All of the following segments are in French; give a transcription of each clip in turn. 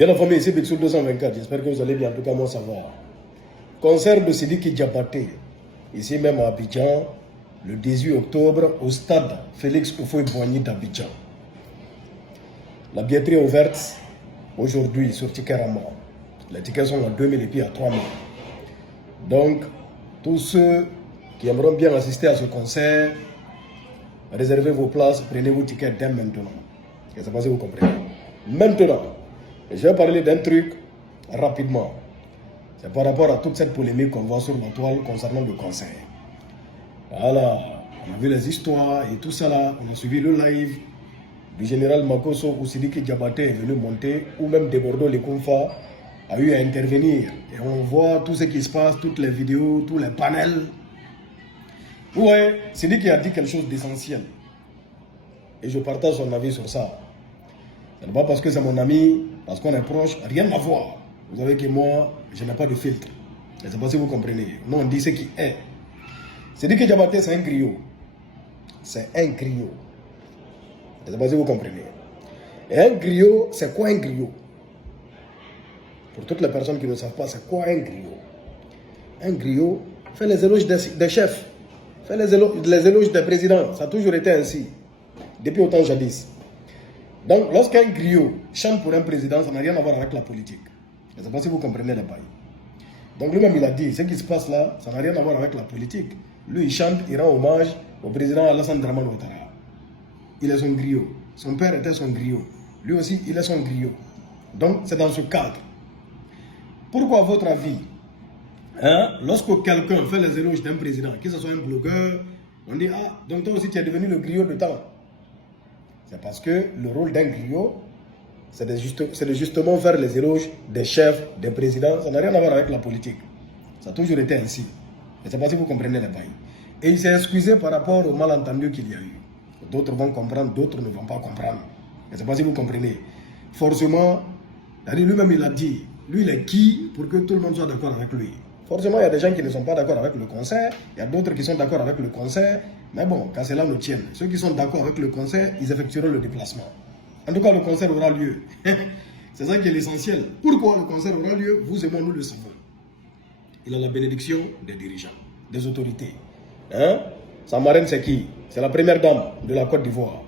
Bien la famille, ici Bixou 224, j'espère que vous allez bien, en tout cas moi ça va. Concert de Sidiki Diabaté, ici même à Abidjan, le 18 octobre, au stade Félix Houphouët-Boigny d'Abidjan. La billetterie est ouverte aujourd'hui sur Ticket-Rama. Les tickets sont à 2000 et puis à 3000. Donc, tous ceux qui aimeraient bien assister à ce concert, réservez vos places, prenez vos tickets dès maintenant. Je ne sais pas si vous comprenez. Maintenant, je vais parler d'un truc rapidement. C'est par rapport à toute cette polémique qu'on voit sur la toile concernant le concert. Voilà, on a vu les histoires et tout ça là. On a suivi le live du général Makosso où Sidiki Diabaté est venu monter, ou même de Bordeaux Lekoumfa a eu à intervenir. Et on voit tout ce qui se passe, toutes les vidéos, tous les panels. Ouais, Sidiki a dit quelque chose d'essentiel. Et je partage son avis sur ça. Ce n'est pas parce que c'est mon ami, parce qu'on est proche, rien à voir. Vous savez que moi, je n'ai pas de filtre. Je ne sais pas si vous comprenez. Non, on dit ce qui est. Sidiki Diabaté, c'est un griot. C'est un griot. Je ne sais pas si vous comprenez. Et un griot, c'est quoi un griot? Pour toutes les personnes qui ne savent pas, c'est quoi un griot? Un griot fait les éloges des chefs, fait les éloges des présidents. Ça a toujours été ainsi, depuis autant jadis. Donc, lorsqu'un griot chante pour un président, ça n'a rien à voir avec la politique. Je ne sais pas si vous comprenez les bails. Donc, lui-même, il a dit, ce qui se passe là, ça n'a rien à voir avec la politique. Lui, il chante, il rend hommage au président Alassane Dramane Ouattara. Il est son griot. Son père était son griot. Lui aussi, il est son griot. Donc, c'est dans ce cadre. Pourquoi, à votre avis, lorsque quelqu'un fait les éloges d'un président, que ce soit un blogueur, on dit, ah, donc toi aussi, tu es devenu le griot de temps. C'est parce que le rôle d'un griot, c'est de justement faire les éloges des chefs, des présidents. Ça n'a rien à voir avec la politique. Ça a toujours été ainsi. Je ne sais pas si vous comprenez les bails. Et il s'est excusé par rapport au malentendu qu'il y a eu. D'autres vont comprendre, d'autres ne vont pas comprendre. Je ne sais pas si vous comprenez. Forcément, lui-même il a dit, lui il est qui pour que tout le monde soit d'accord avec lui. Forcément, il y a des gens qui ne sont pas d'accord avec le concert, il y a d'autres qui sont d'accord avec le concert, mais bon, quand cela nous tienne, ceux qui sont d'accord avec le concert, ils effectueront le déplacement. En tout cas, le concert aura lieu. C'est ça qui est l'essentiel. Pourquoi le concert aura lieu? Vous et moi, nous le savons. Il a la bénédiction des dirigeants, des autorités. Sa marraine, c'est qui? C'est la première dame de la Côte d'Ivoire.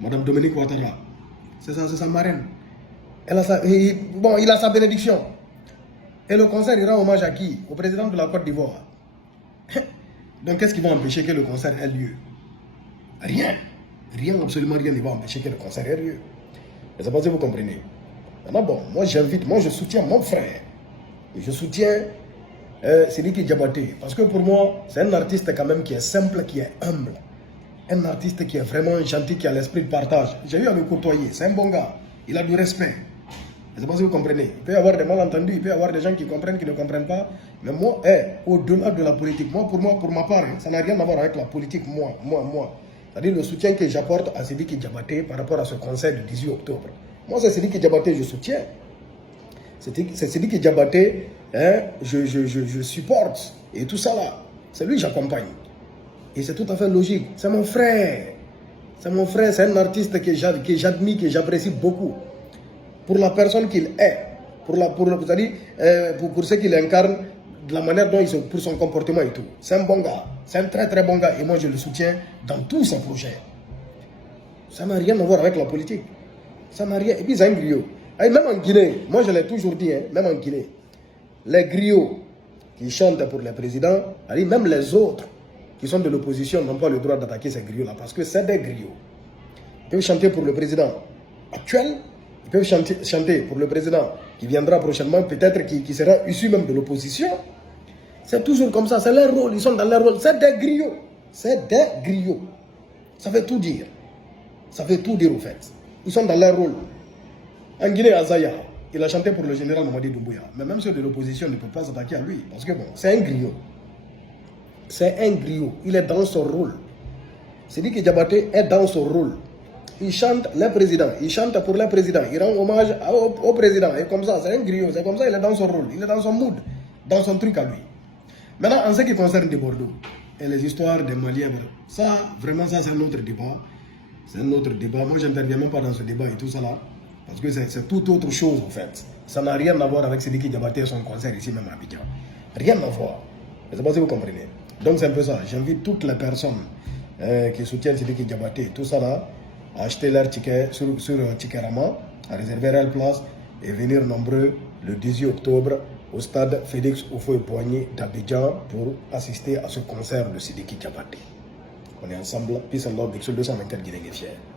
Madame Dominique Ouattara. C'est sa marraine. Il a sa bénédiction. Et le concert, il rend hommage à qui? Au président de la Côte d'Ivoire. Donc, qu'est-ce qui va empêcher que le concert ait lieu? Rien. Rien, absolument rien ne va empêcher que le concert ait lieu. Je ne sais pas si vous comprenez. Maintenant, bon, moi j'invite, moi je soutiens mon frère. Et je soutiens Sidiki Diabaté. Parce que pour moi, c'est un artiste quand même qui est simple, qui est humble. Un artiste qui est vraiment gentil, qui a l'esprit de partage. J'ai eu à le côtoyer. C'est un bon gars. Il a du respect. Je ne sais pas si vous comprenez. Il peut y avoir des malentendus, il peut y avoir des gens qui comprennent, qui ne comprennent pas. Mais moi, au-delà de la politique, pour ma part, ça n'a rien à voir avec la politique, moi. C'est-à-dire le soutien que j'apporte à Sidiki Diabaté par rapport à ce concert du 18 octobre. Moi, c'est Sidiki Diabaté, je soutiens. C'est Sidiki Diabaté, je supporte. Et tout ça là, c'est lui que j'accompagne. Et c'est tout à fait logique. C'est mon frère. C'est mon frère, c'est un artiste que j'admire, que j'apprécie beaucoup. Pour la personne qu'il est, pour ce qu'il incarne, de la manière dont pour son comportement et tout. C'est un bon gars, c'est un très très bon gars et moi je le soutiens dans tous ses projets. Ça n'a rien à voir avec la politique. Ça n'a rien. Et puis c'est un griot. Et même en Guinée, moi je l'ai toujours dit, même en Guinée, les griots qui chantent pour les présidents, même les autres qui sont de l'opposition n'ont pas le droit d'attaquer ces griots-là parce que c'est des griots. Ils peuvent chanter pour le président actuel. Ils peuvent chanter pour le président qui viendra prochainement, peut-être qui sera issu même de l'opposition. C'est toujours comme ça, c'est leur rôle, ils sont dans leur rôle. C'est des griots. C'est des griots. Ça veut tout dire. Ça veut tout dire au fait. Ils sont dans leur rôle. En Guinée, Azaya, il a chanté pour le général Mamadi Doumbouya. Mais même ceux de l'opposition ne peuvent pas s'attaquer à lui. Parce que bon, c'est un griot. C'est un griot. Il est dans son rôle. Sidiki Diabaté est dans son rôle. Il chante les présidents, il chante pour les présidents, il rend hommage au président. Et comme ça, c'est un griot, c'est comme ça, il est dans son rôle, il est dans son mood, dans son truc à lui. Maintenant, en ce qui concerne de Bordeaux, et les histoires des Maliens, ça, vraiment, ça, c'est un autre débat. C'est un autre débat. Moi, je n'interviens même pas dans ce débat et tout ça là. Parce que c'est tout autre chose en fait. Ça n'a rien à voir avec Sidiki Diabaté et son concert ici même à Abidjan. Rien à voir. Je ne sais pas si vous comprenez. Donc c'est un peu ça. J'invite toutes les personnes qui soutiennent Sidiki Diabaté, tout ça là, à acheter leur ticket sur Tikerama, à réserver leur place et venir nombreux le 18 octobre au stade Félix Houphouët-Boigny d'Abidjan pour assister à ce concert de Sidiki Diabaté. On est ensemble, peace and love, Bixol 224 Guinée fier.